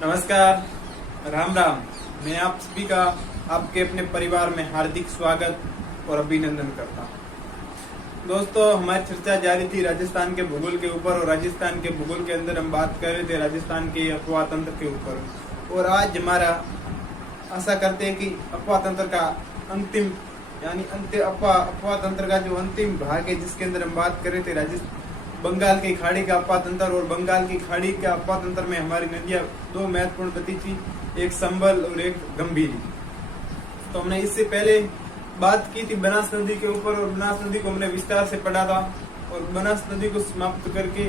नमस्कार, राम राम। मैं आप सभी का आपके अपने परिवार में हार्दिक स्वागत और अभिनंदन करता हूँ। दोस्तों, हमारी चर्चा जारी थी राजस्थान के भूगोल के ऊपर और राजस्थान के भूगोल के अंदर हम बात कर रहे थे राजस्थान के अफवाह तंत्र के ऊपर। और आज हमारा आशा करते हैं कि अफवाह तंत्र का अंतिम अफवाह तंत्र का जो अंतिम भाग है, जिसके अंदर हम बात कर रहे थे बंगाल की खाड़ी का अफवाह तंत्र। और बंगाल की खाड़ी का अफवाह तंत्र में हमारी नदियां दो महत्वपूर्ण बती थी, एक संबल और एक गंभीरी। तो हमने इससे पहले बात की थी बनास नदी के ऊपर और बनास नदी को हमने विस्तार से पढ़ा था। और बनास नदी को समाप्त करके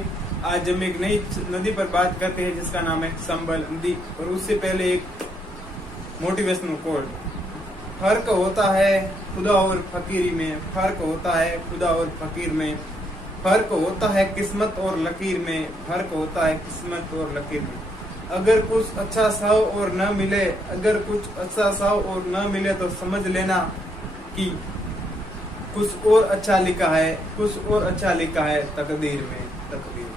आज हम एक नई नदी पर बात करते हैं जिसका नाम है संबल नदी। और उससे पहले एक मोटिवेशनल कोट, फर्क होता है खुदा और फकीरी में, फर्क होता है खुदा और फकीर में, फर्क होता है किस्मत और लकीर में, फर्क होता है किस्मत और लकीर में। अगर कुछ अच्छा साव और न मिले, अगर कुछ अच्छा साव और न मिले तो समझ लेना कि कुछ और अच्छा लिखा है, कुछ और अच्छा लिखा है तकदीर में, तकदीर।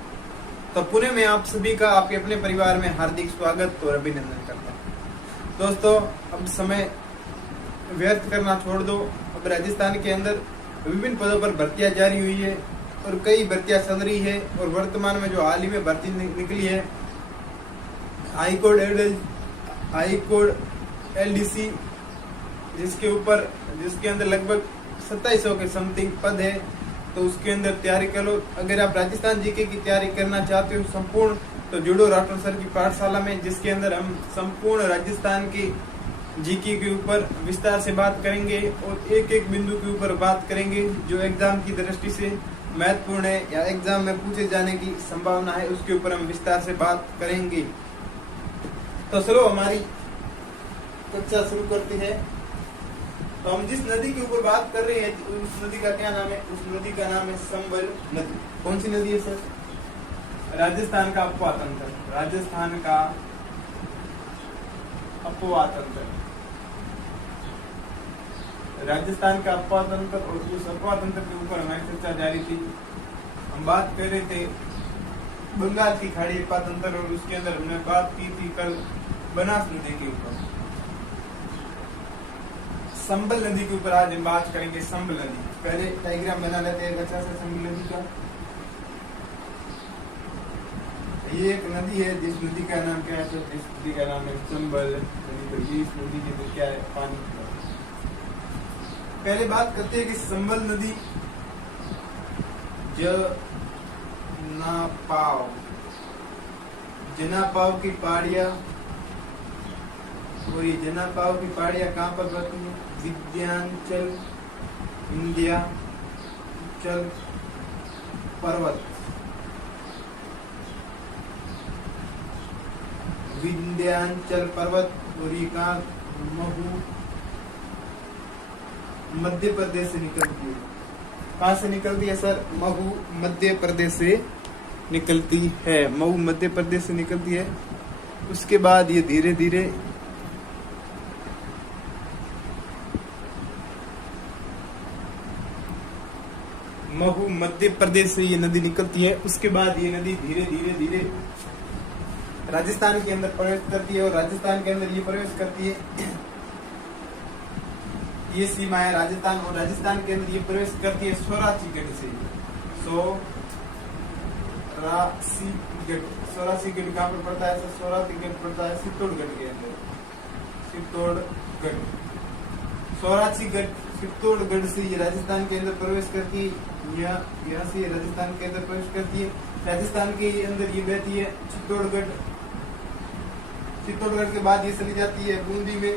तो पुणे में आप सभी का आपके अपने परिवार में हार्दिक स्वागत और अभिनंदन करता हूँ। दोस्तों, अब समय व्यर्थ करना छोड़ दो। अब राजस्थान के अंदर विभिन्न पदों पर भर्तियां जारी हुई है और कई भर्तियां चल रही है। और वर्तमान में जो हाल ही में भर्ती निकली है हाईकोर्ट एलडीसी, जिसके अंदर लगभग 2700 के समथिंग पद है, तो उसके अंदर तैयारी करो। अगर आप राजस्थान जीके की तैयारी करना चाहते हो संपूर्ण, तो जुड़ो राठौर सर की पाठशाला में, जिसके अंदर हम संपूर्ण राजस्थान की जीके के ऊपर विस्तार से बात करेंगे और एक एक बिंदु के ऊपर बात करेंगे जो एग्जाम की दृष्टि से महत्वपूर्ण है या एग्जाम में पूछे जाने की संभावना है, उसके ऊपर हम विस्तार से बात करेंगे। तो चलो हमारी कक्षा शुरू करते हैं। तो हम जिस नदी के ऊपर बात कर रहे हैं उस नदी का क्या नाम है? उस नदी का नाम है संबल नदी। कौन सी नदी है सर? राजस्थान का अफवाह तंत्र, राजस्थान का अफवाह तंत्र, राजस्थान का अफवाह तंत्र। और उस अफवाह तंत्र के ऊपर हमारी चर्चा जारी थी। हम बात कर रहे थे बंगाल की खाड़ी अफवाह तंत्र और उसके अंदर हमने बात की थी कल बनास नदी के ऊपर। संबल नदी के ऊपर आज हम बात करेंगे। संबल नदी, पहले डायग्राम बना लेते हैं अच्छा सा संबल नदी का। ये एक नदी है, जिस नदी का नाम क्या है? जिस नदी का नाम है संबल नदी। तो ये इस नदी के क्या है? पानी। पहले बात करते हैं कि संबल नदी जनापाव की पहाड़ियां, और ये जनापाव की पहाड़ियां कहाँ पर बहती है? विंध्याचल पर्वत, विंध्याचल पर्वत। और ये कहाँ? महू मध्य प्रदेश से निकलती है। कहाँ से निकलती है सर? महू मध्य प्रदेश से निकलती है, महू मध्य प्रदेश से निकलती है। उसके बाद ये धीरे धीरे महू मध्य प्रदेश से ये नदी निकलती है। उसके बाद ये नदी धीरे धीरे धीरे राजस्थान के अंदर प्रवेश करती है और राजस्थान के अंदर ये प्रवेश करती है। ये सीमा है राजस्थान, और राजस्थान के अंदर ये प्रवेश करती है सोरासीगढ़ से। सोरासीगढ़ कहाँ पर पड़ता है? सोरासीगढ़ पड़ता है चित्तौड़गढ़ के अंदर। चित्तौड़गढ़ से ये राजस्थान के अंदर प्रवेश करती है। यहाँ से राजस्थान के अंदर प्रवेश करती है। राजस्थान के अंदर ये बहती है चित्तौड़गढ़। चित्तौड़गढ़ के बाद ये चली जाती है बूंदी में।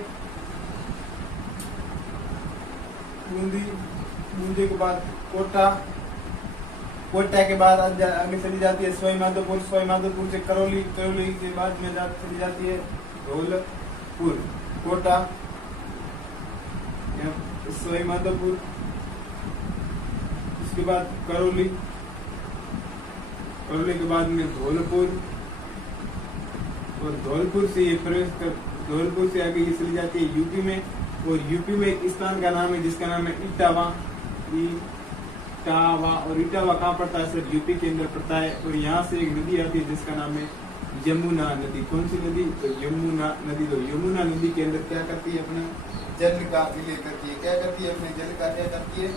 बूंदी के बाद कोटा के बाद आगे चली जाती है सवाई माधोपुर से करौली के बाद में चली जाती है धौलपुर। कोटा, सवाई माधोपुर, उसके बाद करौली के बाद में धौलपुर, और धौलपुर से ये प्रवेश कर धौलपुर से आगे ये चली जाती है यूपी में। और यूपी में एक स्थान का नाम है जिसका नाम है इटावा। इटावा, और इटावा कहाँ पड़ता है सर? यूपी के अंदर पड़ता है। और यहाँ से एक नदी आती है जिसका नाम है यमुना नदी। कौन सी नदी? तो यमुना नदी। तो यमुना नदी के अंदर क्या करती है? अपना जल का विलय करती है। क्या करती है? अपने जल का क्या करती है?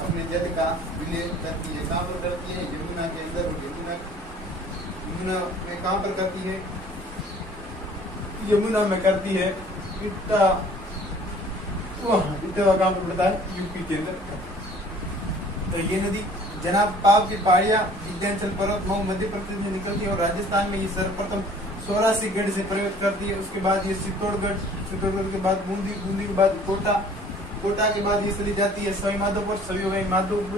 अपने जल का विलय करती है। कहाँ पर करती है? यमुना के अंदर। और यमुना में कहाँ पर करती है? यमुना में करती है इटावा कहाँ पर पड़ता है? यूपी के अंदर। तो ये नदी जनाब पाव की पहाड़ियां विंध्याचल पर्वत मऊ मध्य प्रदेश में निकलती है और राजस्थान में ये सर्वप्रथम 84 गढ़ से प्रवेश करती है। उसके बाद ये चित्तौड़गढ़ के बाद बूंदी के बाद कोटा के बाद ये चली जाती है सवाई माधोपुर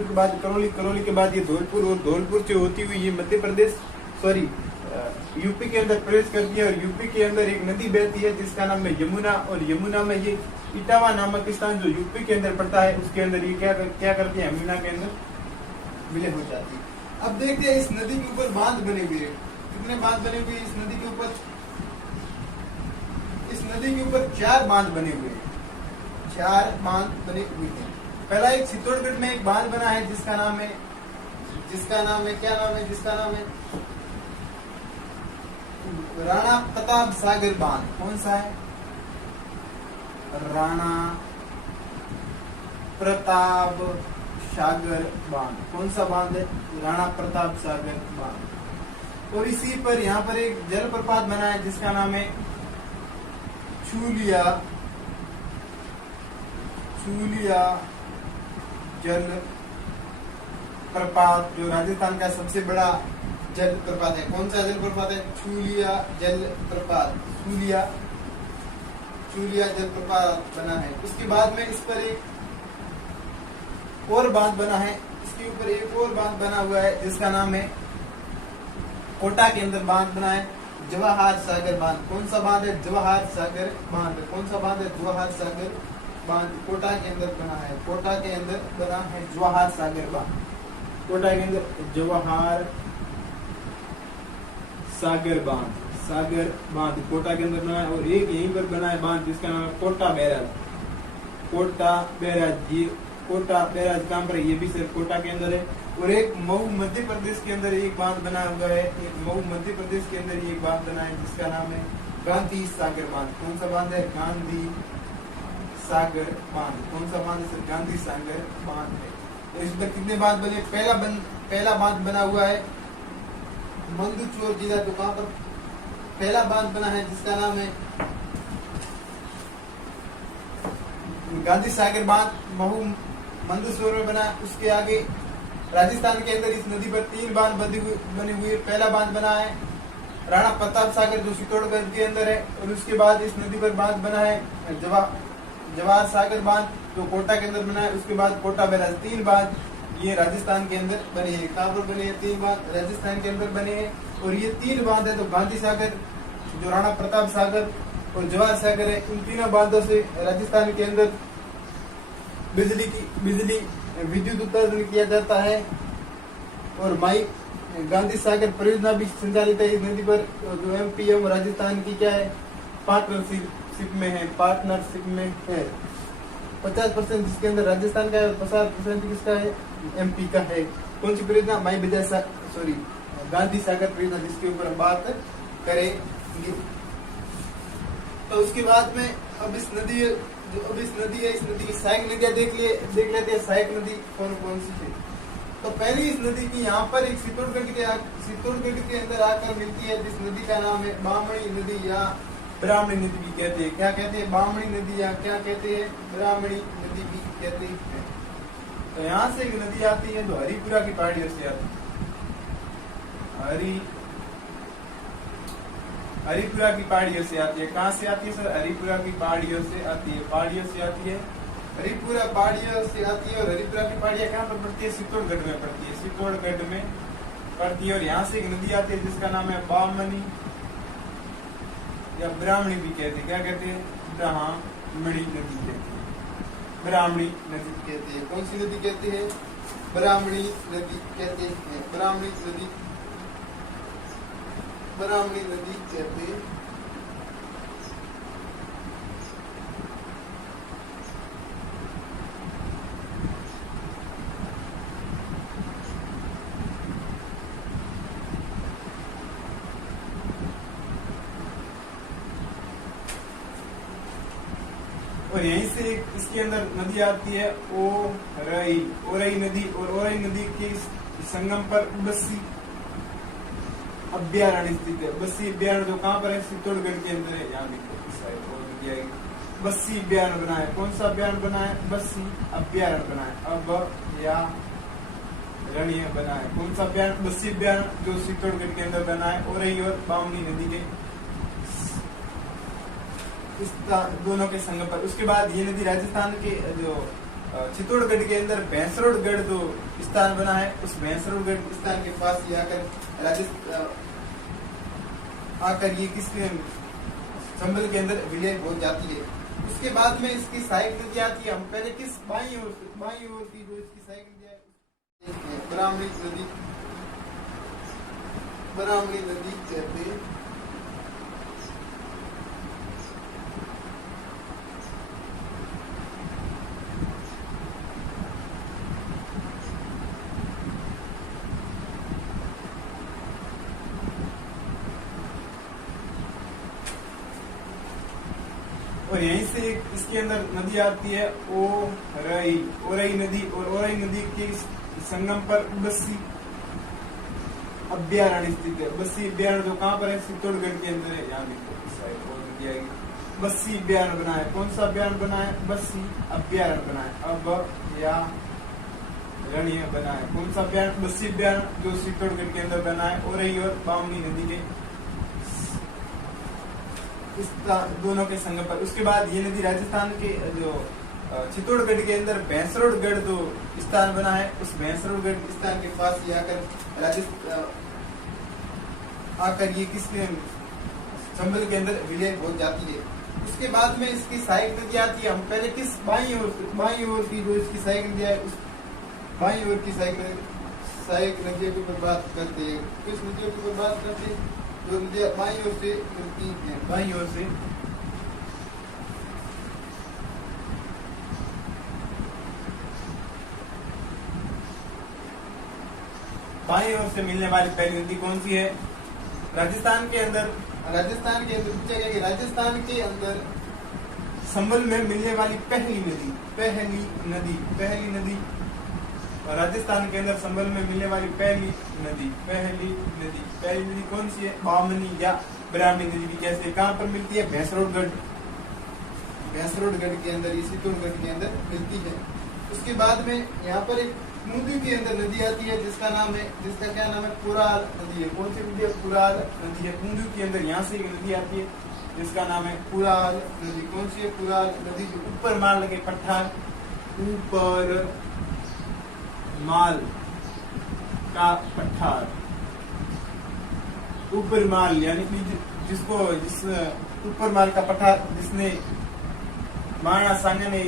के बाद करौली के बाद ये धौलपुर, और धौलपुर से होती हुई ये मध्य प्रदेश यूपी के अंदर प्रवेश करती है। और यूपी के अंदर एक नदी बहती है जिसका नाम है यमुना। और यमुना में ये इटावा नामक स्थान जो यूपी के अंदर पड़ता है उसके अंदर ये क्या करती है? यमुना के अंदर विलय हो जाती है। अब देखते हैं इस नदी के ऊपर बांध बने हुए हैं। कितने बांध बने हुए इस नदी के ऊपर? इस नदी के ऊपर 4 बांध बने हुए हैं। 4 बांध बने हुए हैं। पहला एक चित्तौड़गढ़ में एक बांध बना है जिसका नाम है क्या नाम है? जिसका नाम है राणा प्रताप सागर बांध। कौन सा है? राणा प्रताप सागर बांध। कौन सा बांध है? राणा प्रताप सागर बांध। और इसी पर यहाँ पर एक जलप्रपात बना है जिसका नाम है चूलिया जल प्रपात, जो राजस्थान का सबसे बड़ा जल प्रपात है। कौन सा जल प्रपात है? चूलिया जल प्रपात। चूलिया जल प्रपात बना है। उसके बाद में इस पर एक और बांध बना है। इसके ऊपर एक और बांध बना हुआ है जिसका नाम है कोटा के अंदर बांध बना है जवाहर सागर बांध। कौन सा बांध है? जवाहर सागर बांध। कौन सा बांध है? जवाहर सागर बांध। कोटा के अंदर बना है। कोटा के अंदर बना है जवाहर सागर बांध। कोटा के अंदर जवाहर सागर बांध कोटा के अंदर बना है। और एक यहीं पर बना है बांध जिसका नाम है कोटा बैराज। ये कोटा बैराज कहाँ पर है? ये भी सिर्फ कोटा के अंदर है। और एक मऊ मध्य प्रदेश के अंदर एक बांध बना हुआ है। एक मऊ मध्य प्रदेश के अंदर एक बांध बना है जिसका नाम है गांधी सागर बांध। कौन सा बांध है? गांधी सागर बांध। कौन सा बांध है? गांधी सागर बांध है। तो इस पर कितने बांध बने? पहला बांध बना हुआ है मंदसौर जिला, तो कहाँ पर पहला बांध बना है जिसका नाम है गांधी सागर बांध। महू मंदसौर में बना। उसके आगे राजस्थान के अंदर इस नदी पर 3 बांध बने हुए। पहला बांध बना है राणा प्रताप सागर जो चित्तौड़गढ़ के अंदर है। और उसके बाद इस नदी पर बांध बना है जवाहर सागर बांध जो कोटा के अंदर बना है। उसके बाद कोटा बैराज। 3 बांध ये राजस्थान के अंदर बने हैं। कहाँ पर बने हैं? 3 बांध राजस्थान के अंदर बने हैं। और ये 3 बांध है तो गांधी सागर, जो राणा प्रताप सागर और जवाहर सागर है, इन तीनों बांधों से राजस्थान के अंदर विद्युत उत्पादन किया जाता है। और माई गांधी सागर परियोजना भी संचालित है इस नदी पर। जो एमपीएम राजस्थान की क्या है? पार्टनरशिप में है। 50% जिसके अंदर राजस्थान का है, 50% किसका है? एमपी का है। कौन सी परियोजना? गांधी सागर परियोजना, जिसके ऊपर हम बात करेंगे। तो उसके बाद में अब इस नदी की सहायक नदियां देख लेते हैं। सहायक नदी कौन कौन सी थी? तो पहली इस नदी की यहाँ पर एक चित्तौड़गढ़ के अंदर आकर मिलती है जिस नदी का नाम है बामणी नदी या ब्राह्मणी नदी भी कहते हैं। क्या कहते हैं? बामणी नदी या क्या कहते हैं? ब्राह्मणी नदी भी कहते हैं। तो यहाँ से एक नदी आती है जो हरिपुरा की पहाड़ियों से आती है। हरिपुरा की पहाड़ियों से आती है। कहाँ से आती है सर? हरिपुरा की पहाड़ियों से आती है। हरिपुरा पहाड़ियों से आती है। और हरिपुरा की पहाड़ियाँ कहाँ पर पड़ती है? चित्तौड़गढ़ में पड़ती है। और यहाँ से एक नदी आती है जिसका नाम है बामनी या ब्राह्मणी भी कहते हैं। क्या कहते हैं? ब्राह्मणी नदी कहते हैं। कौन सी नदी कहते हैं? ब्राह्मणी नदी कहते हैं। ब्राह्मणी नदी कहते हैं। और यहीं से इसके अंदर नदी आती है ओरई नदी, और ओरई नदी के संगम पर बस्सी अभ्यारण्य स्थित है। बस्सी अभ्यारण्य जो कहाँ पर है, चित्तौड़गढ़ के अंदर है। यहाँ देखो इस साइड और नदी आएगी। बस्सी अभ्यारण्य बना है। कौन सा अभ्यारण्य बना है, बस्सी अभ्यारण्य बना है। अब या रणीय बना है। कौन सा अभ्यारण्य, बस्सी अभ्यारण्य जो चित्तौड़गढ़ के अंदर बना है, ओरई और बामनी नदी के इस दोनों के संगम पर। उसके बाद ये नदी राजस्थान के जो चित्तौड़गढ़ के अंदर भैंसरोडगढ़ जो स्थान बना है, उस भैंसरोडगढ़ स्थान के पास ये आकर ये किसके चंबल के अंदर विलय हो जाती है। उसके बाद में इसकी सहायक नदी आती है। हम पहले किस बाई ओर की जो इसकी सहायक नदी है, ब्राह्मणी नदी कहते हैं। और यहीं से इसके अंदर नदी आती है ओरई नदी, और ओरई नदी के संगम पर बस्सी अभ्यारण्य स्थित है। बस्सी अभ्यारण्य जो कहाँ पर है, चित्तौड़गढ़ के अंदर है। यहाँ देखो इस साइड और नदी आएगी। बस्सी अभ्यारण्य बना है। कौन सा अभ्यारण्य बना है, बस्सी अभ्यारण्य बना है। अब या रणीय बना है। कौन सा अभ्यारण्य, बस्सी अभ्यारण्य जो चित्तौड़गढ़ के अंदर बना है, ओरई और बामनी नदी के इस दोनों के संगम पर। उसके बाद ये नदी राजस्थान के जो चित्तौड़गढ़ के अंदर भैंसरोडगढ़ जो स्थान बना है, उस भैंसरोडगढ़ स्थान के पास ये आकर ये किसके चंबल के अंदर विलय हो जाती है। उसके बाद में इसकी सहायक नदी आती है। हम पहले किस बाई ओर की जो इसकी सहायक नदी है, उस बाई ओर की सहायक नदियों के ऊपर बात करते हैं। किस नदियों के ऊपर बात करते हैं, जो नदियां बाई ओर से मिलती हैं। बाई ओर से मिलने वाली पहली नदी कौन सी है, राजस्थान के अंदर पूछा गया कि राजस्थान के अंदर संबल में मिलने वाली पहली नदी और राजस्थान के अंदर संबल में मिलने वाली पहली नदी कौन सी है, बामनी या ब्राह्मणी नदी भी कैसे कहाँ पर मिलती है, भैंसरोडगढ़ के अंदर, चित्तौड़गढ़ के अंदर मिलती है। उसके बाद में यहाँ पर एक मूंदी के अंदर नदी आती है जिसका क्या नाम है, कुराल नदी है। कौन सी नदी है, कुराल नदी है। मूंदी के अंदर यहाँ से एक नदी आती है जिसका नाम है कुराल नदी। कौन सी है, कुराल नदी, जो ऊपर माल के पठार, ऊपर माल का पठार, ऊपर माल यानी कि जिस ऊपर माल का पठार जिसने महाराणा सांगा ने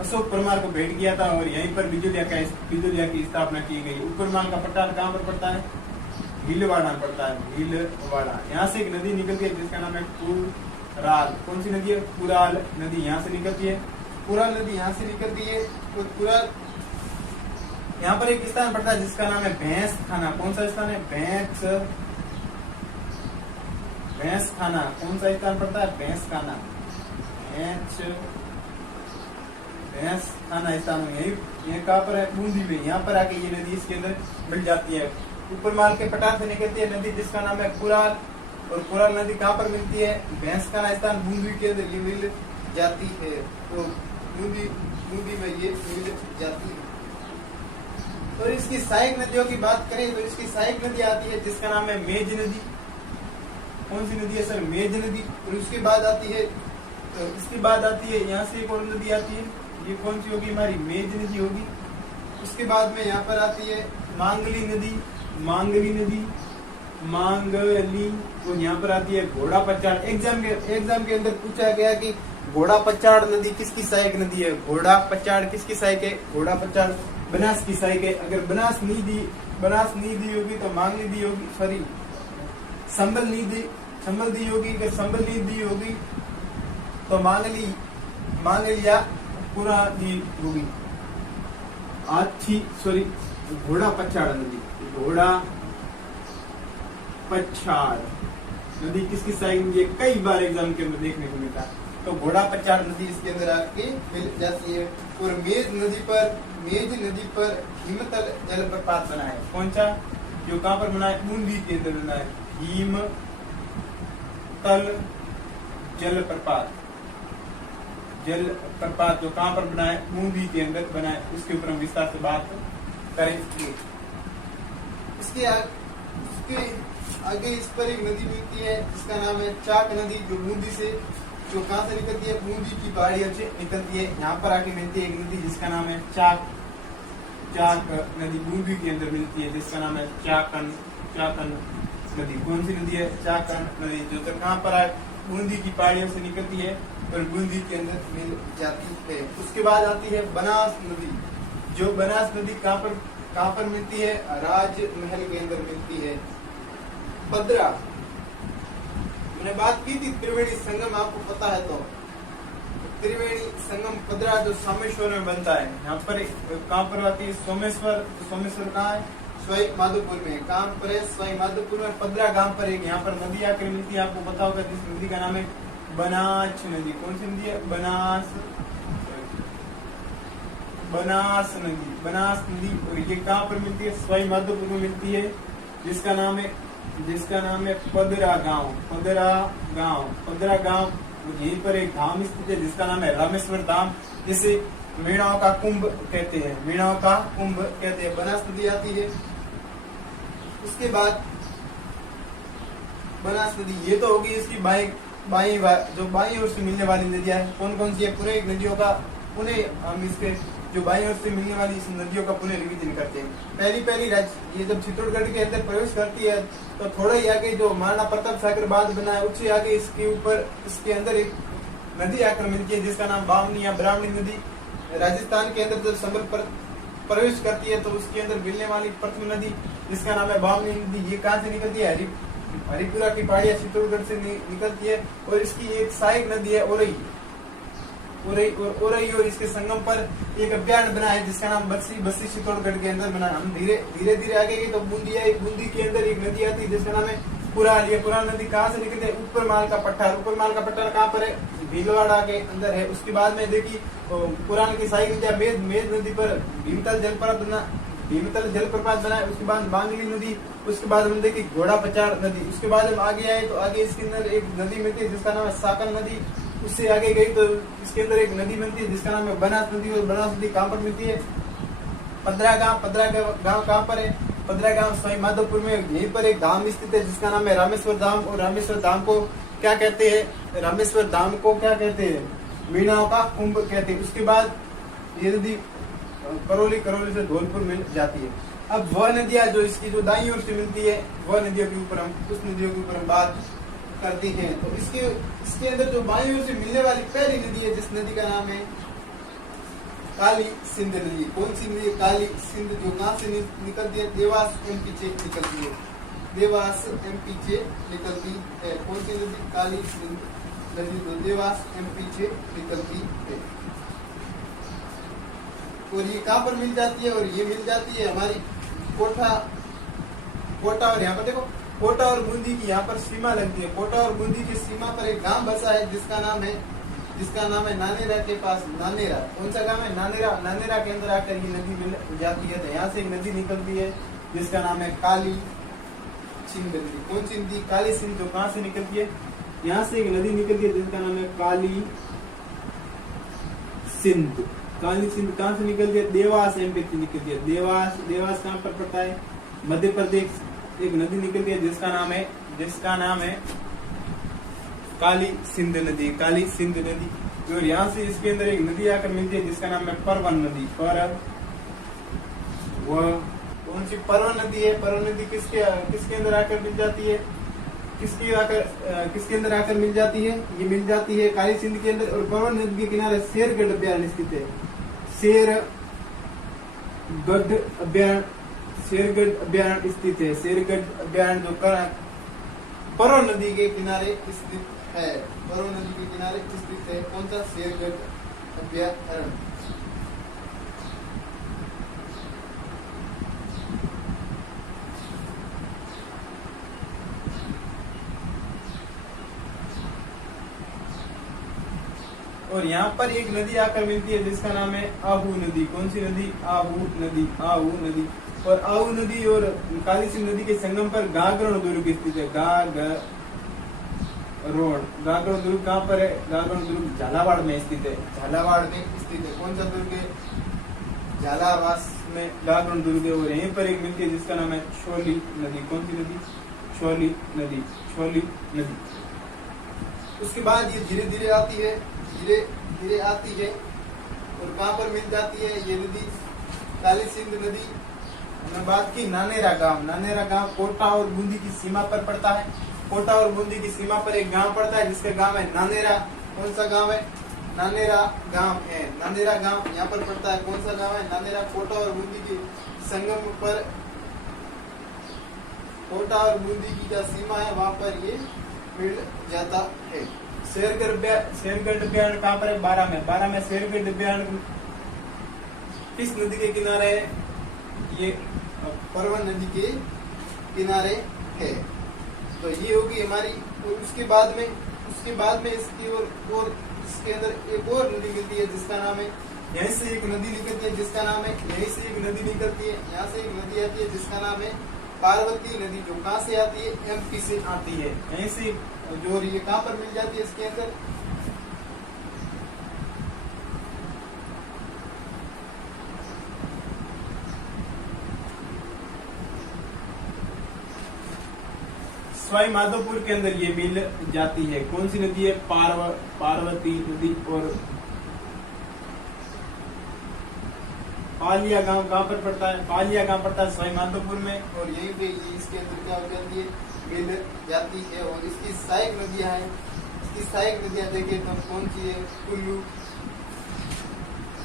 अशोक परमार को भेंट किया था, और यहीं पर बिजोलिया की स्थापना की गई। ऊपर माल का पठार कहाँ पर पड़ता है, भीलवाड़ा पड़ता है, भीलवाड़ा। यहाँ से एक नदी निकलती है जिसका नाम है कुराल। कौन सी नदी है, कुराल नदी यहाँ से निकलती है। कुराल नदी यहाँ से निकलती है और कुराल यहाँ पर एक स्थान पड़ता है जिसका नाम है भैंस खाना। कौन सा स्थान है, भैंस खाना। कौन सा स्थान पड़ता है, भैंस खाना स्थान में। यही कहाँ पर है, बूंदी में। यहाँ पर आके ये नदी इसके अंदर मिल जाती है। ऊपर माल के पठार से निकलती है नदी जिसका नाम है कुराल, और कुराल नदी कहाँ पर मिलती है, भैंस खाना स्थान बूंदी के अंदर ये मिल जाती है। तो बूंदी में ये मिल जाती है। और इसकी सहायक नदियों की बात करें तो इसकी सहायक नदी आती है जिसका नाम है मेज नदी। कौन सी नदी है सर, मेज नदी। और उसके बाद आती है यहाँ से एक और नदी आती है, ये कौन सी होगी, हमारी मेज नदी होगी। उसके बाद में यहाँ पर आती है मांगली नदी, और यहाँ पर आती है घोड़ा पचाड़। एग्जाम के अंदर पूछा गया कि घोड़ा पचाड़ नदी किसकी सहायक नदी है, घोड़ा पचाड़ किसकी सहायक है, घोड़ा पचाड़ बनास की सहायक है। अगर बनास नहीं दी होगी तो मांगली दी होगी, सॉरी संबल दी होगी। अगर संबल नहीं दी होगी तो मांगली या पूरा दी होगी। घोड़ा पचाड़ नदी किसकी सहायक नदी है, कई बार एग्जाम के अंदर देखने को मिलता है। तो घोड़ा पचाड़ नदी इसके अंदर आके मिल जाती है। और मेज नदी पर हिमतल जलप्रपात बना है। कौन सा? जो कहाँ पर बना है? बूंदी के अंदर बना है, हिमतल जलप्रपात। जलप्रपात जो कहाँ पर बना है? बूंदी के अंदर बना है। उसके ऊपर हम विस्तार से बात करेंगे। इसके आगे इस पर एक नदी मिलती है जिसका नाम है चाक नदी, जो बूंदी से, जो कहाँ से निकलती है? बूंदी की पहाड़ियों से निकलती है। यहाँ पर आके मिलती है एक नदी जिसका नाम है चाक नदी, बूंदी के अंदर मिलती है, जिसका नाम है चाकन नदी। कौन सी नदी है? चाकन नदी, जो तो कहाँ पर है? बूंदी की पहाड़ियों से निकलती है और बूंदी के अंदर मिल जाती है। उसके बाद आती है बनास नदी, जो बनास नदी कहाँ पर मिलती है? राजमहल के अंदर मिलती है। पदरा, मैंने बात की थी त्रिवेणी संगम, आपको पता है तो त्रिवेणी संगम पदरा जो सोमेश्वर में बनता है। यहाँ पर कहाँ पर आती है? सोमेश्वर कहाँ है? सवाई माधोपुर में। कहाँ पर है? सवाई माधोपुर में। पदरा गांव पर एक यहाँ पर नदी आकर मिलती है, आपको पता होगा, जिस नदी का नाम है बनास नदी। कौन सी नदी है? बनास नदी। और ये कहाँ पर मिलती है? सवाई माधोपुर में मिलती है, जिसका नाम है पदरा गांव। यहीं पर एक धाम स्थित है जिसका नाम है रामेश्वर धाम, जिसे मीणाओं का कुंभ कहते हैं। बनास नदी आती है। उसके बाद बनास नदी, ये तो होगी इसकी बाई ओर से मिलने वाली नदियां हैं। कौन सी है? पूरे एक नदियों का हम इसके जो बाई ओर से मिलने वाली इस नदियों का पुनः रिविजन करते हैं। पहली ये जब चित्तौड़गढ़ के अंदर प्रवेश करती है तो थोड़ा ही आगे जो महाराणा प्रताप सागर बांध बना है, उससे आगे इसके अंदर एक नदी आकर मिलती है जिसका नाम बामनी या ब्राह्मणी नदी। राजस्थान के अंदर जब संभल पर प्रवेश करती है तो उसके अंदर मिलने वाली प्रथम नदी जिसका नाम है बामनी नदी। ये कहाँ से निकलती है? हरिपुरा की पहाड़ियां चित्तौड़गढ़ से निकलती है। और इसकी एक सहायक नदी है ओरई, और इसके संगम पर एक अभ्यारण्य बना है जिसका नाम बस्सी चित्तौड़गढ़ के अंदर बना है। हम धीरे आगे गए तो बूंदी के अंदर एक नदी आती है जिसका नाम है पुराल। ये पुराल नदी कहाँ से निकलती है? ऊपर माल का पट्टार कहाँ पर है? भीलवाड़ा के अंदर है। उसके बाद में देखी पुराल की सहायक नदी मेज नदी पर भीमतल जलप्रपात बना है। उसके बाद बांगली नदी। उसके बाद हम देखी घोड़ा पचाड़ नदी। उसके बाद हम आगे आए तो आगे इसके अंदर एक नदी मिलती है जिसका नाम है साकन नदी। उससे आगे गई तो इसके अंदर एक नदी मिलती है जिसका नाम है बनास नदी। और बनास नदी कहाँ पर मिलती है? पदरा गांव कहाँ पर है? पदरा गांव सवाई माधोपुर में। यहीं पर एक धाम स्थित है जिसका नाम है रामेश्वर धाम। और रामेश्वर धाम को क्या कहते हैं? मीणाओं का कुंभ कहते हैं। उसके बाद ये नदी करौली से धौलपुर मिल जाती है। अब वह नदियां जो इसकी जो दाईं ओर से मिलती है, वह नदियों के ऊपर हम बात करती हैं। तो इसके अंदर जो बाईं ओर से मिलने वाली पहली नदी है, जिस नदी का नाम है काली सिंध नदी। कौन सी नदी? काली सिंध, जो कहाँ से निकलती है? देवास एमपी से निकलती है। कौन सी नदी? काली सिंध नदी, तो देवास एमपी से निकलती है। और ये कहाँ पर मिल जाती है? और ये मिल जाती है हमारी कोटा। और यहाँ पर देखो, कोटा और बूंदी की यहाँ पर सीमा लगती है। कोटा और बूंदी की सीमा पर एक गांव बसा है जिसका नाम है नानेरा के पास। नानेरा कौन सा गांव है? नानेरा के अंदर आकर ये नदी मिल जाती है। तो यहाँ से एक नदी निकलती है जिसका नाम है काली सिंध नदी। कौन सी नदी? काली सिंध, जो कहाँ से निकलती है? यहाँ से एक नदी निकलती है जिसका नाम है काली सिंध। कहाँ से निकलती है? देवास एमपी से निकलती है। देवास कहाँ पर पड़ता है? मध्य प्रदेश। एक नदी निकलती है जिसका नाम है काली सिंध नदी। और यहाँ से इसके अंदर एक नदी आकर मिलती है जिसका नाम है परवन नदी। कौन सी? परवन नदी है। परवन नदी किसके अंदर आकर मिल जाती है? किसके अंदर आकर मिल जाती है? ये मिल जाती है काली सिंध के अंदर। और परवन नदी के किनारे शेरगढ़ अभ्यारण्य स्थित है। शेरगढ़ अभ्यारण्य स्थित है। शेरगढ़ अभ्यारण्य जो परवन नदी के किनारे स्थित है। कौन सा? शेरगढ़ अभ्यारण्य। और यहाँ पर एक नदी आकर मिलती है जिसका नाम है आहू नदी। कौन सी नदी? आहू नदी। आहू नदी। और आहू नदी और काली सिंध नदी के संगम पर गागरण दुर्ग स्थित है। गागरण दुर्ग कहाँ पर है? गागरण दुर्ग झालावाड़ में स्थित है। झालावाड़ में स्थित है। कौन सा दुर्ग है? झालावाड़ में गागरण दुर्ग है। और यहीं पर एक मिलती है जिसका नाम है छोली नदी। कौन सी नदी? छोली नदी। छोली नदी। उसके बाद ये धीरे धीरे आती है, धीरे धीरे आती है और कहाँ पर मिल जाती है ये नदी? काली सिंध नदी। हमने बात की नानेरा गांव। नानेरा गांव कोटा और बूंदी की सीमा पर पड़ता है। कोटा और बूंदी की सीमा पर एक गांव पड़ता है जिसका गांव है नानेरा। कौन सा गांव है? नानेरा गांव है। नानेरा गांव यहाँ पर पड़ता है। कौन सा गांव है? नानेरा। कोटा और बूंदी की संगम पर, कोटा और बूंदी की जो सीमा है वहां पर ये मिल जाता है। शेरगढ़ बयान कहाँ पर है? 12 में। 12 में शेरगढ़ बयान किस नदी के किनारे है? ये परवन नदी के किनारे है। तो ये होगी हमारी। और उसके बाद में इसकी और इसके अंदर एक और नदी मिलती है जिसका नाम है, यहीं से एक नदी निकलती है जिसका नाम है, यहीं से एक नदी निकलती है, यहाँ से एक नदी आती है जिसका नाम है पार्वती नदी। जो कहाँ से आती है? एमपी से आती है। यहीं से जो ये कहाँ पर मिल जाती है? इसके अंदर सवाई माधोपुर के अंदर ये मिल जाती है। कौन सी नदी है? पार्वती नदी। और पालिया गांव कहाँ पर पड़ता है? पालिया गांव पड़ता है सवाई माधोपुर में। और यहीं पे ये इसके अंदर क्या हो जाती है? मिल जाती है। और इसकी सहायक नदियां हैं। इसकी सहायक नदियां देखें तो कौन सी है?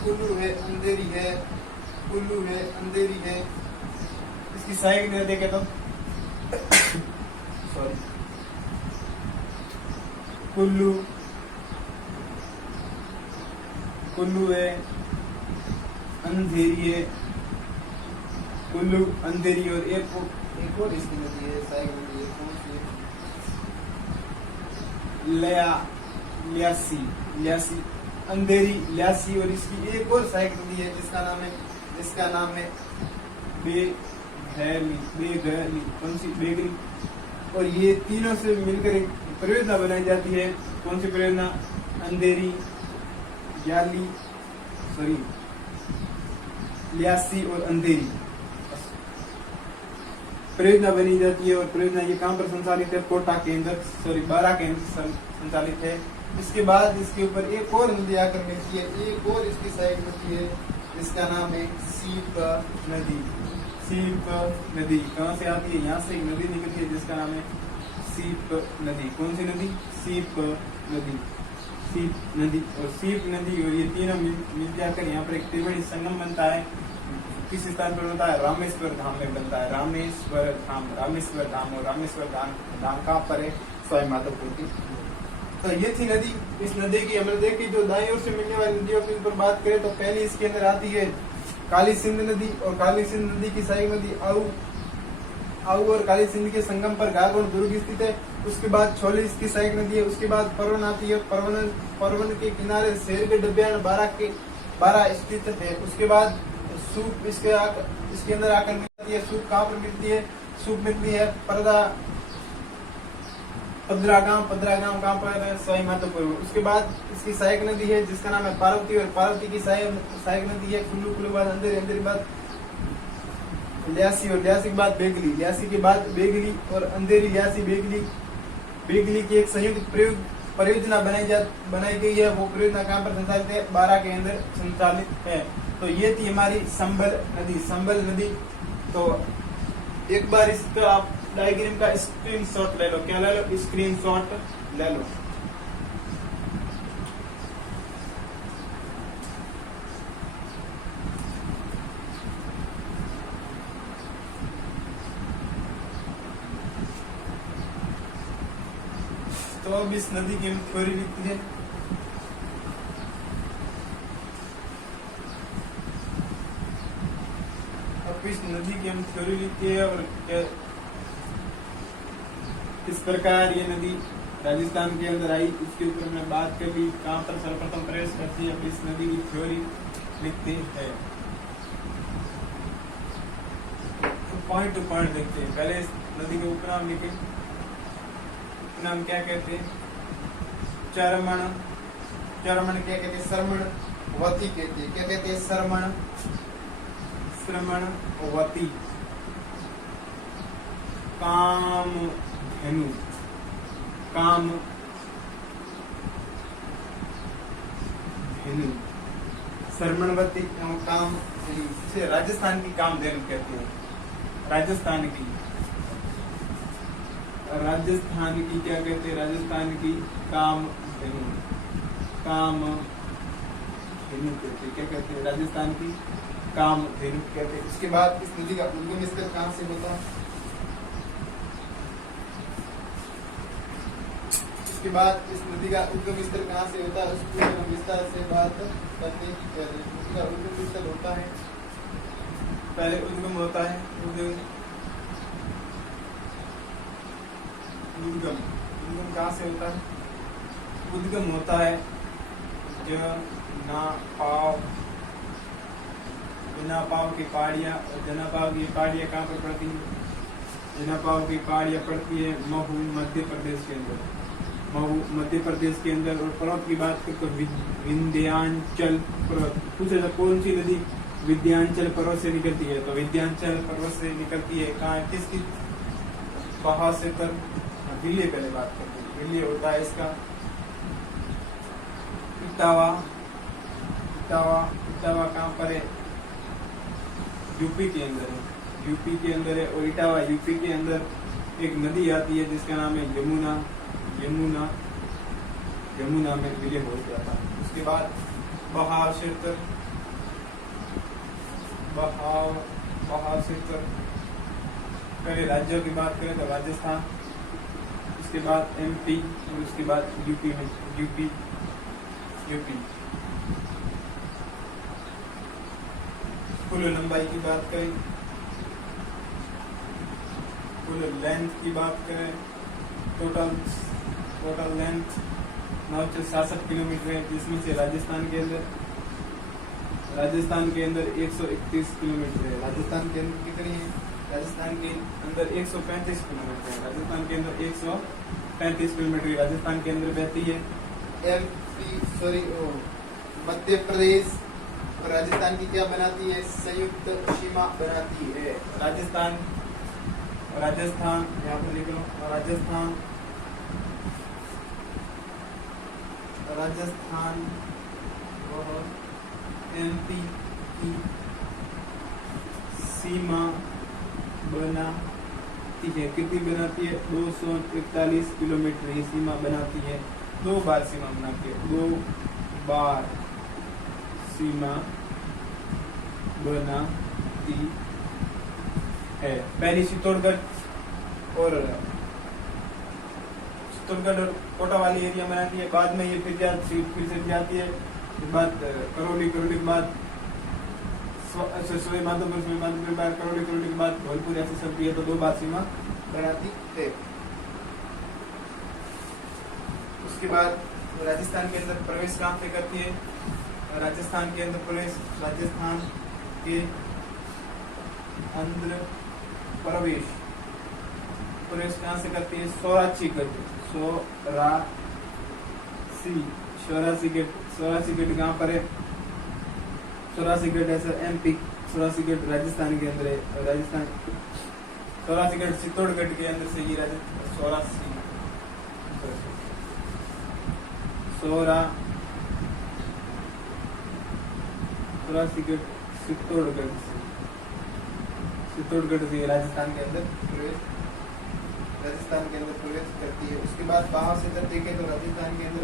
कुल्लू है, अंधेरी है, कुल्लू है, अंधेरी है। इसकी सहायक नदियां देखें तो सॉरी, कुल्लू है, अंधेरी है, कुल्लू, अंधेरी। और एक और इसकी नदी है, सहायक नदी है। कौन सी? ल्यासी, अंधेरी, ल्यासी। और इसकी एक और सहायक नदी है जिसका नाम है बेगली। कौन सी? बेगली। और ये तीनों से मिलकर एक परियोजना बनाई जाती है। कौन सी परियोजना? अंधेरी, ल्यासी और अंधेरी परियोजना बनी जाती है। और परियोजना ये कहाँ पर संचालित है? कोटा के अंदर, बारा के अंदर संचालित है। इसके बाद इसके ऊपर एक और नदी आकर मिलती है। एक और इसकी सहायक नदी है जिसका नाम है सीप नदी। सीप नदी कहाँ से आती है? यहाँ से एक नदी निकलती है जिसका नाम है सीप नदी। कौन सी नदी? सीप नदी। सीप नदी और सीप नदी। और ये तीनों मिल जाकर यहाँ पर एक त्रिवेणी संगम बनता है। किस स्थान पर बनता है? रामेश्वर धाम में बनता है। रामेश्वर धाम। और रामेश्वर धाम कहाँ पर है? सवाई माधोपुर की। तो ये थी नदी। इस नदी की हमने देखी जो दाईं ओर से मिलने वाली नदियों की ऊपर बात करें तो पहली इसके अंदर आती है काली सिंध नदी। और काली सिंध नदी की सहायक नदी आहू और काली सिंध के संगम पर गागरण दुर्ग स्थित है। उसके बाद छोली इसकी सहायक नदी है। उसके बाद परवन आती है। परवन के किनारे शेरगढ़ बयान 12 स्थित है। उसके बाद सूप इसके अंदर आकर मिलती है। सूप कहाँ पर मिलती है? सूप मिलती है पदरा गांव कहाँ पर है? सवाई माधोपुर। उसके बाद इसकी सहायक नदी है जिसका नाम है पार्वती। और पार्वती की सहायक नदी है कुल्लू बाद अंधेरी बाद ल्यासी। और ल्यासी के बाद बेगली। ल्यासी के बाद बेगली और अंधेरी, ल्यासी, बेगली की एक संयुक्त परियोजना बनाई गई है। वो परियोजना कहाँ पर संचालित है? 12 के अंदर संचालित है। तो ये थी हमारी संबल नदी। तो एक बार इसका आप डायग्राम का स्क्रीनशॉट ले लो। क्या ले लो? स्क्रीनशॉट ले लो। तो अब इस नदी की थ्योरी लिखती है। अब इस नदी की हम थ्योरी लिखती है और किस प्रकार ये नदी राजस्थान के अंदर आई, उसके ऊपर हमने बात कर ली। कहाँ पर सर्वप्रथम प्रवेश करती है, इस नदी की थ्योरी लिखते हैं। तो पॉइंट टू पॉइंट देखते हैं। पहले इस नदी के उपनाम लिखे। उपनाम क्या कहते हैं? चरमण। चरमण क्या कहते हैं? श्रमणवती कहते हैं। क्या कहते हैं? श्रमणवती। कामधेनु। कामधेनु। श्रमणवती कामधेनु से राजस्थान की कामधेनु कहते हैं। राजस्थान की क्या कहते हैं? राजस्थान की कामधेनु। कामधेनु कहते हैं। क्या कहते हैं? राजस्थान की कामधेनु कहते हैं। इसके बाद इस नदी का उद्गम स्थल कहाँ से होता है? इसके बाद इस नदी का उद्गम स्थल कहाँ से होता है, उसको हम विस्तार से बात करते हैं। नदी का उद्गम स्थल होता है, पहले उद्गम होता है। उद्गम कहाँ से होता है? उद्गम होता है जनापाव की पहाड़ियाँ। और जनापाव की पहाड़ियाँ कहाँ पर पड़ती है? जनापाव की पहाड़ियाँ पड़ती है महू, मध्य प्रदेश के अंदर। महू मध्य प्रदेश के अंदर। और पर्वत की बात करें तो विंध्याचल पर्वत। पूछे तो कौन सी नदी विंध्याचल पर्वत से निकलती है? तो विंध्याचल पर्वत से निकलती है। कहाँ? किसकी? महासेतर। विल्य पहले बात करते हैं। विल्य होता है इसका इटावा। इटावा कहाँ पर है? यूपी के अंदर है। यूपी के अंदर है। और इटावा यूपी के अंदर एक नदी आती है जिसका नाम है यमुना। यमुना में विलय हो जाता है। उसके बाद बहाव क्षेत्र। पहले राज्यों की बात करें तो राजस्थान, उसके बाद एमपी और उसके बाद यूपी। कुल लंबाई की बात करें, कुल लेंथ की बात करें, टोटल लेंथ 967 किलोमीटर है, जिसमें से राजस्थान के अंदर 131 किलोमीटर है। राजस्थान के अंदर कितनी है? राजस्थान के अंदर 135 किलोमीटर है। राजस्थान के अंदर 135 किलोमीटर राजस्थान के अंदर बहती है। मध्य प्रदेश और राजस्थान की क्या बनाती है? संयुक्त सीमा बनाती है। राजस्थान यहाँ पर लिख लो। राजस्थान और एमपी की सीमा बनाती है। कितनी बनाती है? 241 किलोमीटर ये सीमा बनाती है। 2 बार सीमा बनाती है। 2 बार सीमा बनाती है। पहली चित्तौड़गढ़ और कोटा वाली एरिया बनाती है। बाद में ये फिर से जाती है। बाद करौली के बाद माधोपुर के बाद करौली के बाद धौलपुर ऐसी चलती है। तो 2 बार सीमा बनाती है। उसके बाद राजस्थान के अंदर प्रवेश कहाँ से करती है? राजस्थान के अंदर प्रवेश कहाँ से करती है? सोरासीगढ़ कहाँ पर है? सोरासीगढ़ ऐसा एमपी। सोरासीगढ़ राजस्थान के अंदर है। राजस्थान सोरासीगढ़ चित्तौड़गढ़ के अंदर से ये सोरासीगढ़ चित्तौड़गढ़ से राजस्थान के अंदर प्रवेश करती है। उसके बाद बहाव क्षेत्र देखें तो राजस्थान के अंदर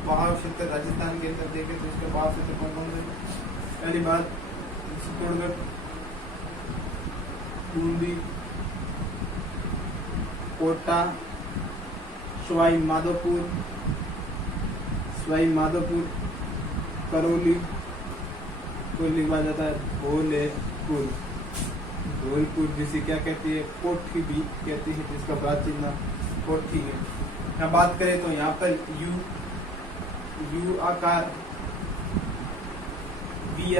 बहाव क्षेत्र राजस्थान के अंदर देखें तो इसके बहाव क्षेत्र कौन से? पहली बात चित्तौड़गढ़, बूंदी, कोटा, सवाई माधोपुर, करौली के बाद आता है धौलपुर जिसे क्या कहती है? कोठी भी कहती है, जिसका प्राचीन नाम कोठी है। यहाँ बात करें तो यहाँ पर यू आकार वी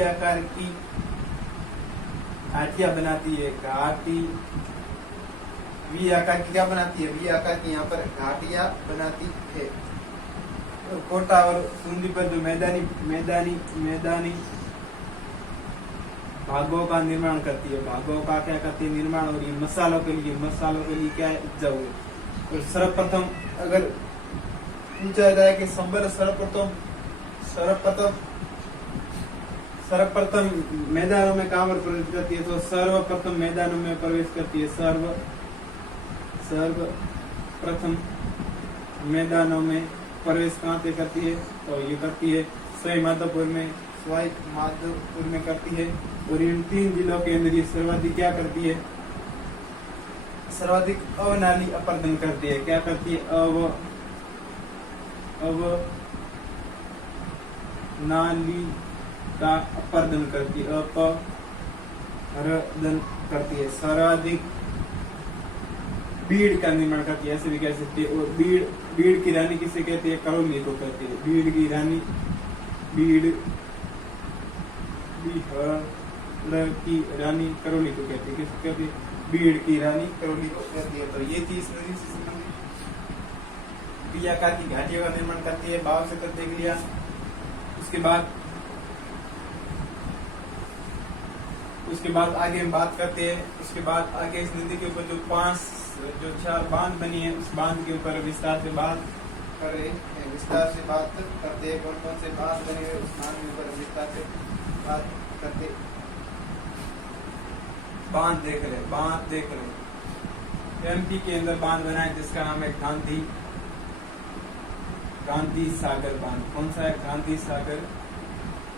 आकार की घाटियां बनाती है। घाटी वी आकार की क्या बनाती है? वी आकार की यहाँ पर घाटियां बनाती है। तो कोटा और सुंदी पर जो मैदानी भागों का निर्माण करती है। भागों का क्या करती है? निर्माण। और ये मसालों के लिए क्या है? उपजाऊ है। और सर्वप्रथम अगर पूछा जाए कि संबर सर्वप्रथम मैदानों में कहाँ पर प्रवेश करती है, तो सर्वप्रथम मैदानों में प्रवेश करती है। सर्वप्रथम मैदानों में प्रवेश कहाँ से करती है? तो ये करती है सवाई माधोपुर में करती है। और इन 3 जिलों के अंदर ये सर्वाधिक क्या करती है? सर्वाधिक अवनाली अपर्दन करती है। क्या करती है? अवनाली का अपर्दन करती है। अपरदन करती है। सर्वाधिक बीड़ का निर्माण करती है, ऐसे भी कह सकती है। और बीड़ की रानी किसे कहती है? करौली को कहती है। बीड़ की रानी करौली को कहती है। किसको कहती है? बीड़ की रानी करौली को कहती है। तो ये चीज नदी से संबंधित वी आकार की घाटियों का निर्माण करती है। भाव से तो देख लिया। उसके बाद आगे हम बात करते हैं। उसके बाद आगे इस नदी के ऊपर जो 4 बांध बनी है, उस बांध के ऊपर विस्तार से बात करते हैं। कौन कौन से बांध बने हुए उस बांध के ऊपर विस्तार से बात करते। बांध देख रहे एमपी के अंदर बांध बना है जिसका नाम है गांधी सागर बांध। कौन सा है? गांधी सागर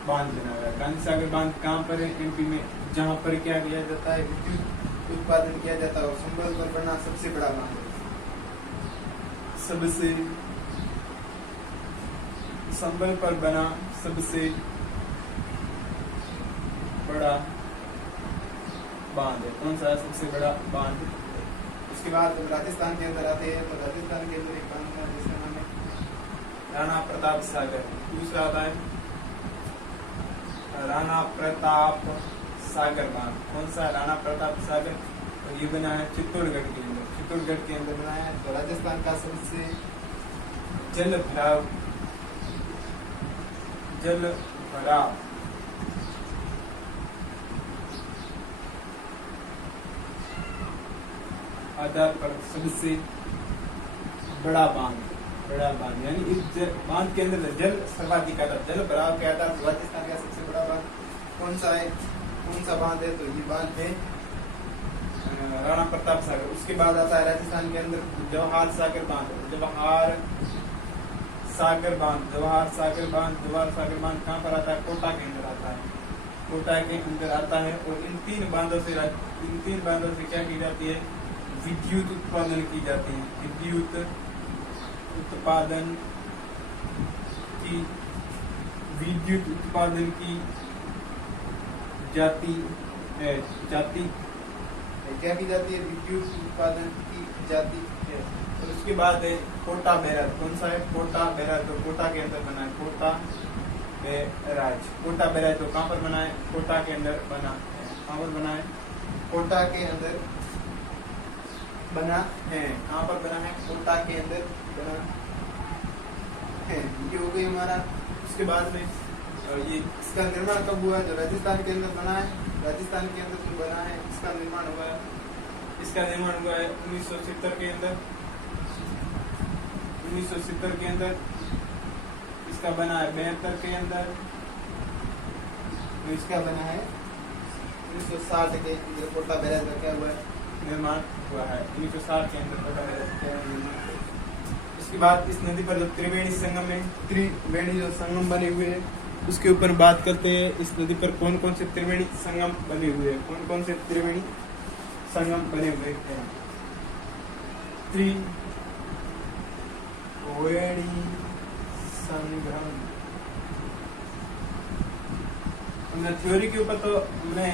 बांध बना हुआ है। गांधी सागर बांध कहाँ पर है? एमपी में, जहाँ पर क्या किया जाता है? विद्युत उत्पादन किया जाता है। और संभल पर बना सबसे बड़ा बांध है। संभल पर बना सबसे बड़ा बांध है। कौन सा है सबसे बड़ा बांध? उसके बाद राजस्थान के अंदर आते हैं। तो राजस्थान के अंदर एक बांध है जिसका नाम है राणा प्रताप सागर। दूसरा आता है राणा प्रताप सागर बांध। कौन सा? राणा प्रताप सागर। और ये बना है चित्तौड़गढ़ के अंदर बनाया है। तो राजस्थान का सबसे जल भराव आधार पर सबसे बड़ा बांध यानी इस बांध के अंदर जल सर्वाधिक आता है। जल भराव के आधार पर राजस्थान का सबसे बड़ा बांध कौन सा है? कौन सा बांध है? तो ये बांध है राणा प्रताप सागर। उसके बाद आता है राजस्थान के अंदर जवाहर सागर बांध कहाँ पर आता है? कोटा के अंदर आता है। और इन 3 बांधों से क्या की जाती है? विद्युत उत्पादन की जाती है। विद्युत उत्पादन की जाती है। क्या की जाती है? विद्युत उत्पादन की जाती है। और उसके बाद है कोटा बैराज। कौन सा है? कोटा बैराज। तो कोटा के अंदर बना है कोटा बैराज। तो कहाँ पर बना है? कोटा के अंदर बना है। कहाँ पर बना है? कोटा के अंदर बना है। कहाँ पर बना है? कोटा के अंदर बना है। ये हो गई हमारा। उसके बाद में ये इसका निर्माण कब हुआ है? जो राजस्थान के अंदर बना है। राजस्थान के अंदर जो बना है इसका निर्माण हुआ है 1970 के अंदर। 1970 के अंदर इसका बना है। 72 के अंदर इसका बना है। 1960 के अंदर कोटा बैराज का क्या हुआ है? निर्माण हुआ है। 1960 के अंदर कोटा बैराज का निर्माण। उसके बाद इस नदी पर जो त्रिवेणी जो संगम बने हुए हैं उसके ऊपर बात करते हैं। इस नदी पर कौन कौन से त्रिवेणी संगम बने हुए हैं? कौन से त्रिवेणी संगम बने हुए हैं? त्रिवेणी संगम। हमने थ्योरी के ऊपर तो हमने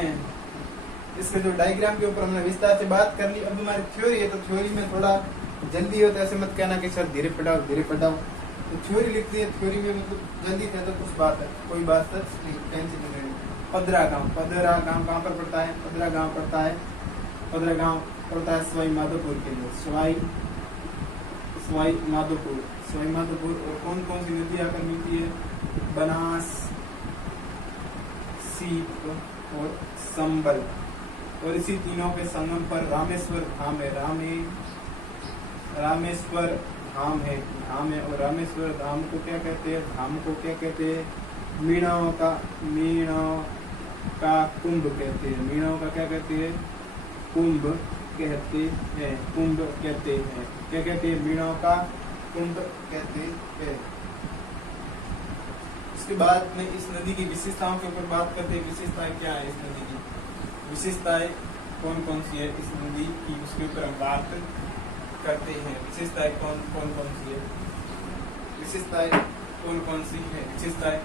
इसके जो डायग्राम के ऊपर हमने विस्तार से बात कर ली। अब हमारी थ्योरी है तो थ्योरी में थोड़ा जल्दी हो तो ऐसे मत कहना कि सर धीरे पढ़ाओ धीरे पढ़ाओ। तो थ्योरी लिखती है, थ्योरी में मतलब जल्दी थे तो कुछ बात है, कोई बात नहीं, टेंशन नहीं लेनी। पदरा गांव कहाँ पर पड़ता है? पदरा गांव पड़ता है, पदरा गांव पड़ता है सवाई माधोपुर के लिए, सवाई माधोपुर। और कौन कौन सी नदी आकर मिलती है? बनास, सीप और संबल। और इसी तीनों के संगम पर रामेश्वर धाम है, रामेश्वर धाम है। और रामेश्वर धाम को क्या कहते हैं? मीणाओं का कुंभ कहते हैं। मीणाओं का क्या कहते हैं? कुंभ कहते हैं। क्या कहते हैं? मीणाओं का कुंभ कहते हैं। उसके बाद में इस नदी की विशेषताओं के ऊपर बात करते हैं। विशेषताएं क्या है इस नदी की? विशेषताएं कौन कौन सी है इस नदी की, उसके ऊपर हम बात करते हैं। विशेषताएं कौन कौन सी है? विशेषताएं कौन कौन सी है? विशेषताएं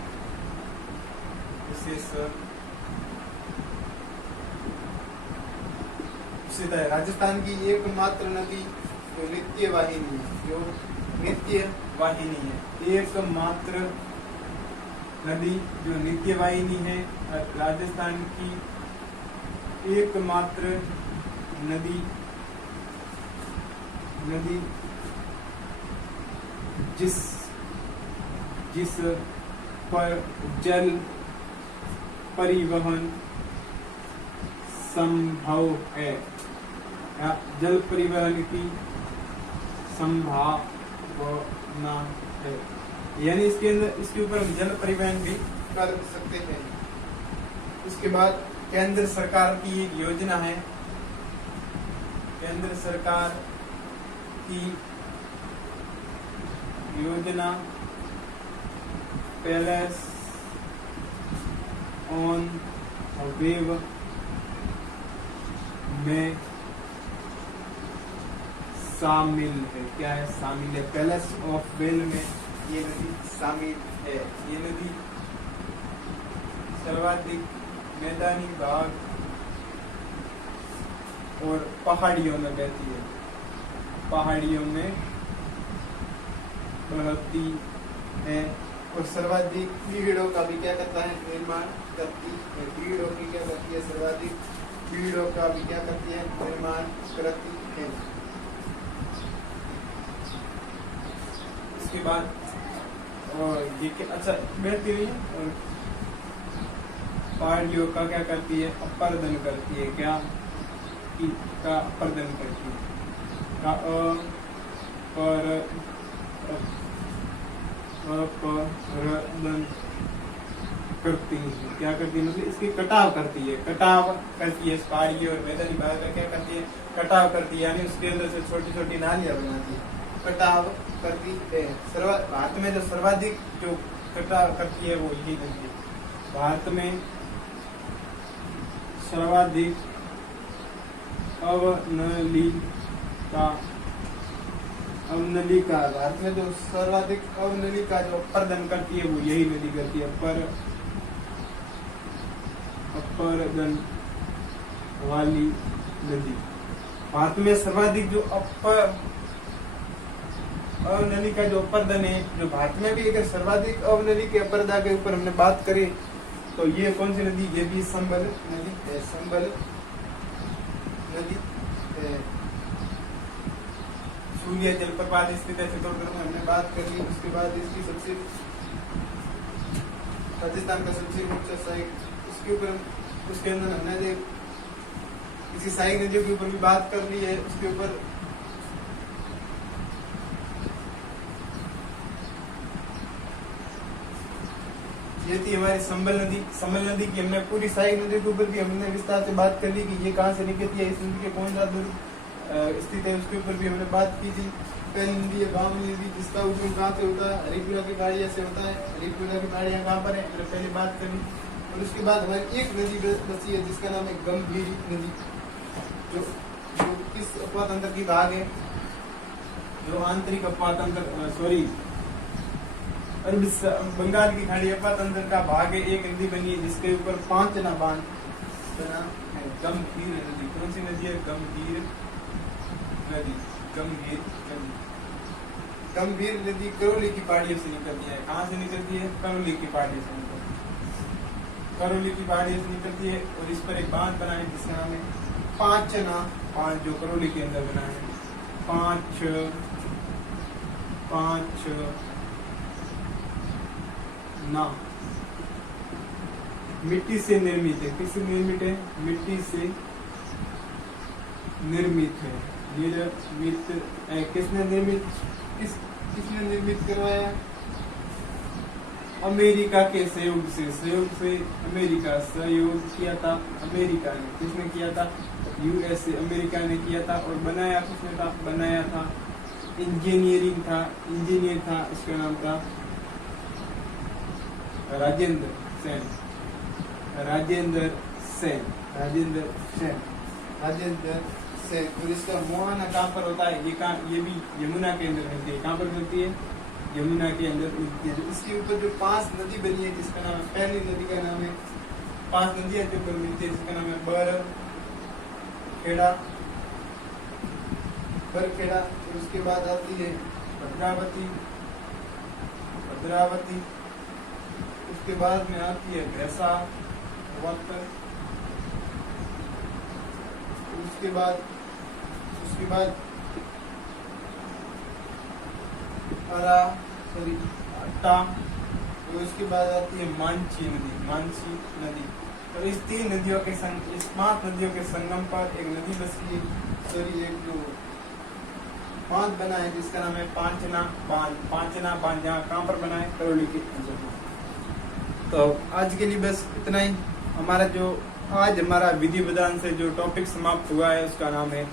राजस्थान की एकमात्र नदी जो नित्य वाहिनी है, एकमात्र नदी जो नित्य वाहिनी है। राजस्थान की एकमात्र नदी जिस पर जल परिवहन संभव है, जल परिवहन की संभावना है। यानी इसके ऊपर हम जल परिवहन भी कर सकते हैं। उसके बाद केंद्र सरकार की एक योजना है, केंद्र सरकार की योजना पैलेस ऑन वेव में शामिल है। क्या है? शामिल है। पैलेस ऑफ वेल में ये नदी शामिल है। ये नदी सर्वाधिक मैदानी भाग और पहाड़ियों में बहती है, पहाड़ियों में बहती है। और सर्वाधिक पीड़ों का भी क्या करता है? निर्माण करती है। पीड़ों की क्या करती है? सर्वाधिक पीड़ों का भी क्या करती है? निर्माण करती है। उसके बाद और ये अच्छा बैठती रही है। और पहाड़ियों का क्या करती है? अपर्दन करती है। क्या का अपर्दन करती है? अपरदन करती है। क्या करती है? मतलब इसकी कटाव करती है। पहाड़ी और मैदानी भाग का क्या करती है? कटाव करती है। यानी उसके अंदर से छोटी छोटी नालियां बनाती है, कटाव करती है। भारत में जो सर्वाधिक जो कटाव करती है वो यही नदी है। भारत में सर्वाधिक अवनलिका भारत में जो सर्वाधिक अवनलिका जो अपर्दन करती है वो यही नदी करती है। अपर्दन वाली नदी। भारत में सर्वाधिक जो अवनलिका जो अपर्दन है, जो भारत में भी अगर सर्वाधिक अवनलिका के अपरदा के ऊपर हमने बात करें तो ये कौन सी नदी? ये भी संबल नदी है। संबल नदी है। सूर्य जलप्रपात स्थित है चित्तौड़गढ़ में, हमने बात करी। उसके बाद इसकी सबसे राजस्थान का सबसे ऊंचा साइक, उसके अंदर हमने किसी साइक नदियों के ऊपर भी बात कर ली है। उसके ऊपर ये थी हमारी संबल नदी की हमने पूरी साइक नदी के ऊपर भी हमने विस्तार से बात कर ली कि ये कहाँ से निकलती है, इस नदी के कौन सा दूर स्थित है, उसके ऊपर भी हमने बात की थी। पहली नदी है गाँव नदी, जिसका उद्गम कहाँ से होता है? हरिपुरा की पहाड़ियाँ से होता है। हरिपुरा की पहाड़ियाँ कहाँ पर है? मैंने पहले बात करी। और उसके बाद हमारी एक नदी बची है जिसका नाम है गंभीर नदी, जो किस अपवा तंत्र की भाग है? जो आंतरिक अपवा तंत्र अरब बंगाल की खाड़ी अपवा तंत्र का भाग है। एक नदी बनी है जिसके ऊपर 5 बांध बना है। गंभीर नदी। कौन सी नदी है? गंभीर नदी। गंभीर नदी। गंभीर नदी करौली की पहाड़ियों से निकलती है। कहाँ से निकलती है? करौली की पहाड़ियों से निकलती है। करौली की पहाड़ियों से निकलती है और इस पर एक बांध बना है जिसका नाम है पांचना। पांच जो करौली के अंदर बना है, पांच ना मिट्टी से निर्मित है। किससे निर्मित है? मिट्टी से निर्मित है। किसने निर्मित करवाया? अमेरिका के सहयोग से अमेरिका सहयोग किया था। अमेरिका ने, किसने किया था? यूएसए, अमेरिका ने किया था। और बनाया किसने था? बनाया था इंजीनियर था, इसका नाम था राजेंद्र सेन। और इसका मुहाना कहाँ पर होता है? ये भी यमुना के अंदर मिलती है। कहाँ पर मिलती है? यमुना के अंदर मिलती है। इसके ऊपर जो 5 नदी बनी है जिसका नाम है, पहली नदी का नाम है, 5 नदियां जो ऊपर मिलती है जिसका नाम है बरखेड़ा। और उसके बाद आती है भद्रावती। उसके बाद में आती है भैंसा। उसके बाद अट्टा। और उसके बाद आती है मांझी नदी। और इस 5 नदियों के संगम पर एक नदी बसी है, एक जो बांध बना है जिसका नाम है पांचना बांध। जहाँ कहाँ पर बना है? करौली के अंदर। तो आज के लिए बस इतना ही। हमारा विधि विधान से जो टॉपिक समाप्त हुआ है उसका नाम है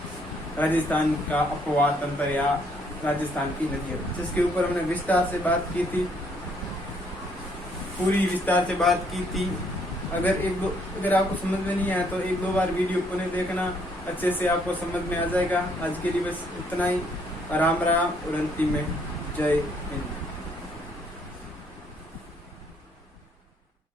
राजस्थान का अपवाद तंत्र या राजस्थान की नदियाँ, जिसके ऊपर हमने विस्तार से बात की थी, पूरी विस्तार से बात की थी। अगर आपको समझ में नहीं आया तो 1-2 बार वीडियो पुनः देखना, अच्छे से आपको समझ में आ जाएगा। आज के लिए बस इतना ही। राम और अंतिम में जय हिंद।